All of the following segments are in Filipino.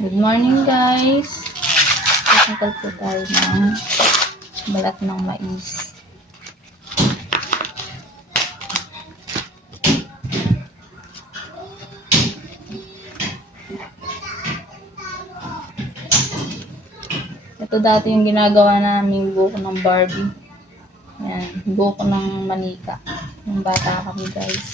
Good morning guys. Tatanggal po tayo ng balat ng mais. Ito dati yung ginagawa namin buko ng Barbie. Yan, buko ng manika. Yung bata kami guys.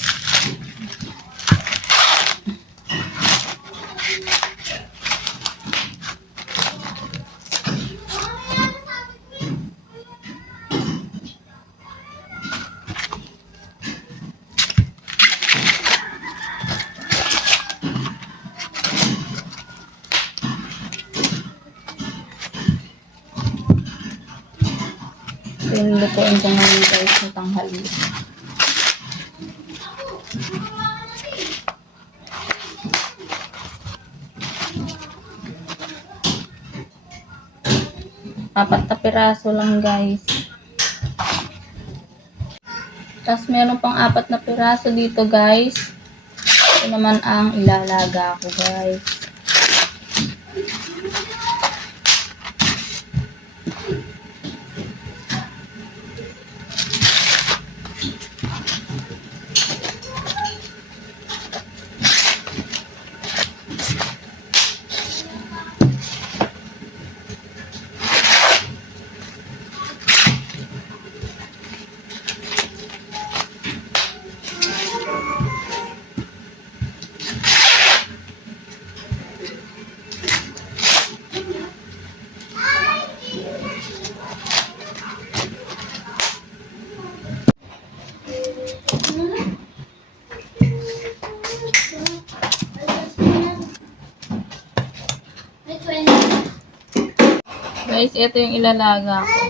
Yung lutuin ko ngayon guys sa tanghali. Apat na piraso lang guys. Tapos meron pang apat na piraso dito guys. Ito naman ang ilalaga ko guys. Guys, ito yung ilalaga ko.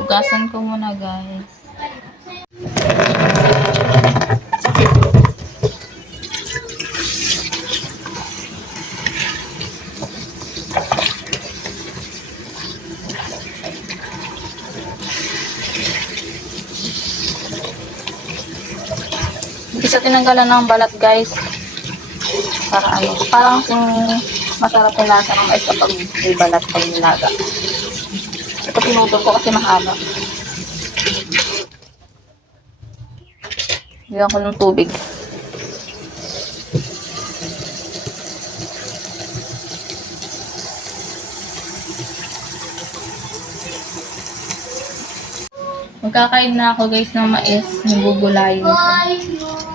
Hugasan ko muna guys. Hindi tinanggalan ng balat guys. Para ano, parang kung masarap yung lasa ng mais kapag may balat pag nilaga. Ito pinutol ko kasi mahaba. Bigyan ko ng tubig. Magkakain na ako guys ng mais. Nagugulayin ko.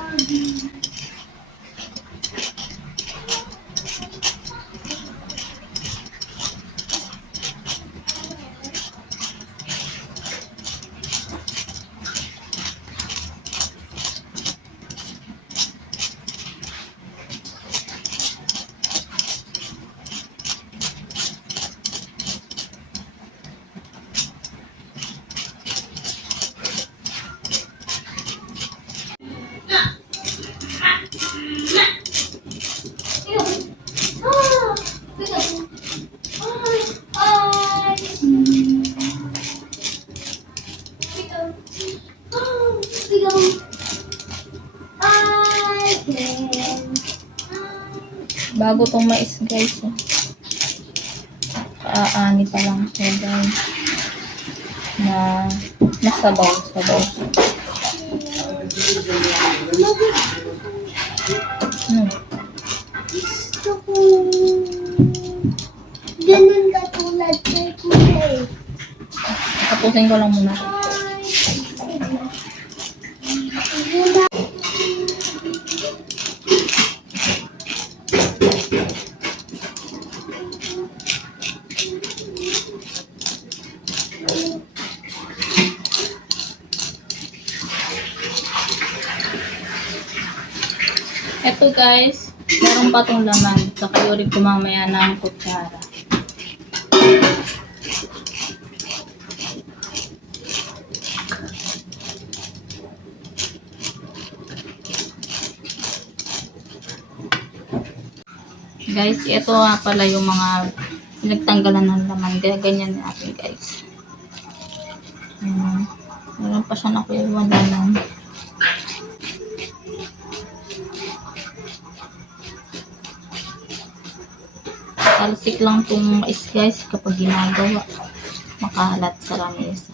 Bago tong mais guys. Eh. Pa lang siya guys. Na nasabaw, sabaw. Hmm. Gusto ko ganun katulad kay kulay. Tapusin ko lang muna. Ito guys, meron pa tong laman. Kakayurin ko mamaya ng kutsara. Guys, ito nga pala yung mga pinagtanggalan ng laman. Kaya ganyan natin guys. Ayan. Meron pa siya na lang. Talsik lang itong mais guys kapag ginagawa. Makahalat sa lamesa.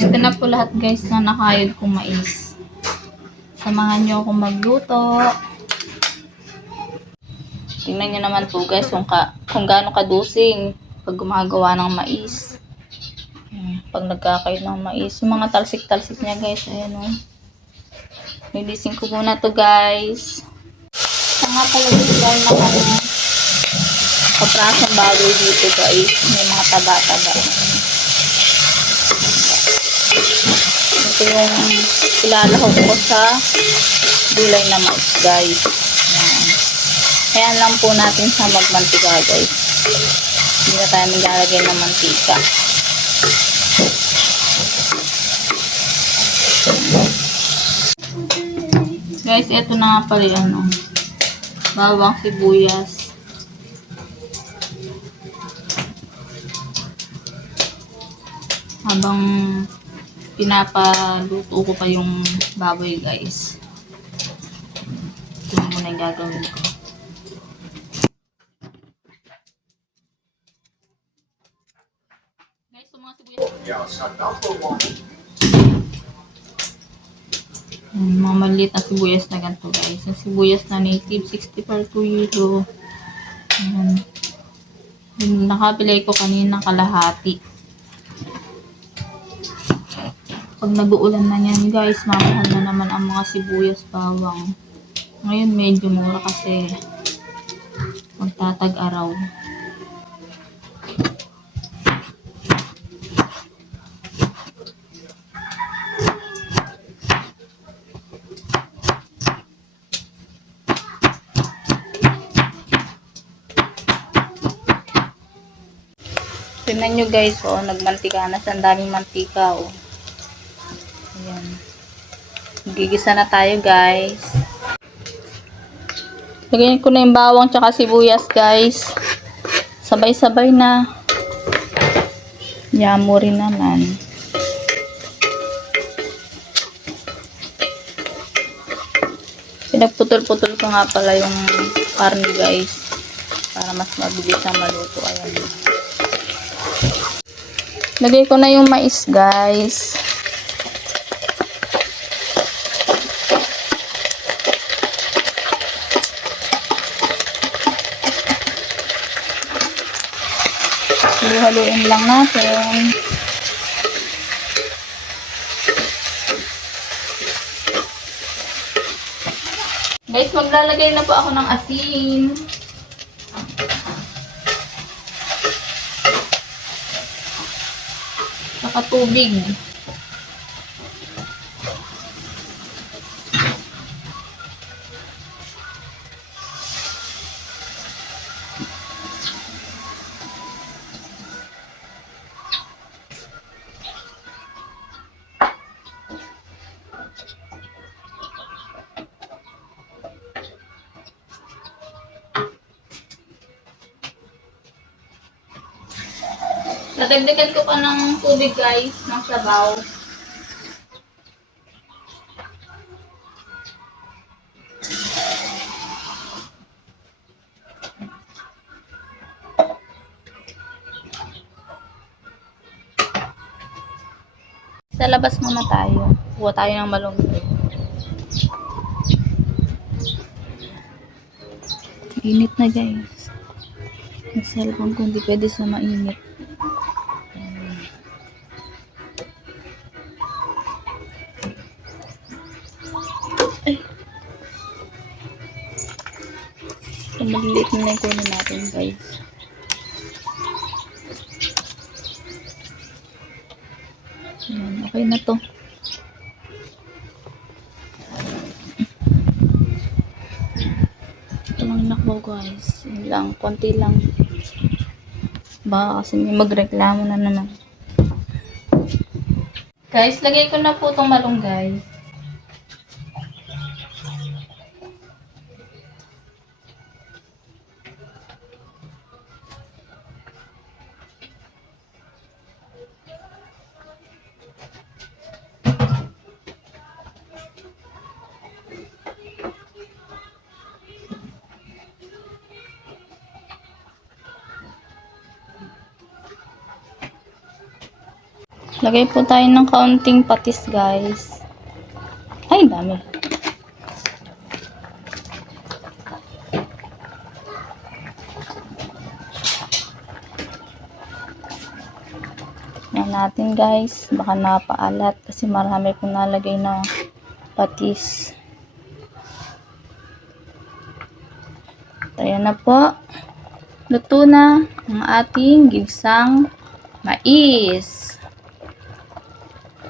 Ito na po lahat guys na nakayod kong mais. Samahan nyo akong magluto. Tingnan nyo naman po guys kung, ka, kung gaano kadusing pag gumagawa ng mais. Pag nagkakayod ng mais. Yung mga talsik-talsik niya guys. Ayan o. Nilising ko muna to guys. Ito nga pala dito guys na ano, kaprasong bagoy dito guys. May mga taba-taba. Ito yung ilalahok ko sa gulay na mais, guys. Yan. Ayan lang po natin sa magmantika, guys. Hindi na tayo maglalagay ng mantika. Guys, ito na nga pala ano. Bawang sibuyas. habang pinapaluto ko pa yung baboy guys. Ito muna yung gagawin ko. Guys, yung mga sibuyas. Yung mga maliit na sibuyas na ganito guys. Yung sibuyas na native, 60 per 2 euro. Ayan. Yung ko kanina kalahati. Pag nag-uulan na yan guys, mamahal na naman ang mga sibuyas bawang. Ngayon medyo mura kasi magtatag-araw. Tingnan nyo guys, oh, nagmantika na. Ang daming mantika, oh. Gigisa na tayo, guys. Lagyan ko na yung bawang tsaka sibuyas, guys. Sabay-sabay na. Yamo rin naman. Pinagputol-putol ko nga pala yung karne, guys. Para mas mabilis ang maluto. Ayan. Lagay ko na yung mais, guys. Haluin lang natin. Guys, maglalagay na po ako ng asin. Saka tubig. Nadagdagan ko pa ng tubig guys, ng sabaw. Sa labas muna tayo. Kuha tayo ng malunggay. Init na guys. Cellphone ko hindi pwede sa mainit. Okay na to. Ito lang nakbo guys. Yun lang, konti lang. Baka kasi may magreklamo na naman. Guys, lagay ko na po itong malunggay. Lagay po tayo ng kaunting patis, guys. Ay, dami. Yan natin, guys. Baka napaalat kasi marami pong nalagay na patis. Ayan na po. Luto na ang ating gigsang mais.